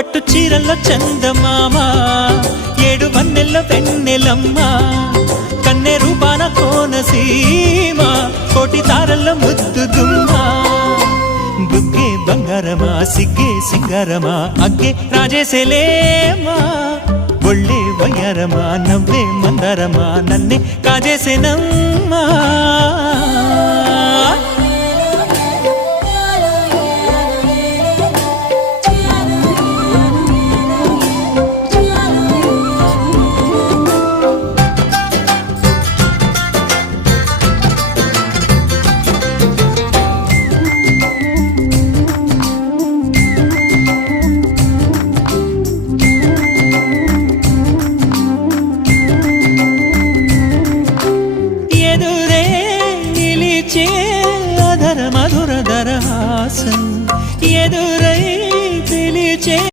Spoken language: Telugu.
పట్టు చీరల్లో చందమామ, ఏడు వన్నెల్లో వెన్నెలమ్మ, కన్నె రూపాన కోనసీమ, కోటి తారల్లో ముద్దు గుమ్మ. బుగ్గే బంగారమా సిగ్గే సింగారమా, అగ్గే రాజేసేలేమా, ఒళ్ళే వయ్యారమా నవ్వే మందారమా, నన్నే కాజేసేనమ్మా.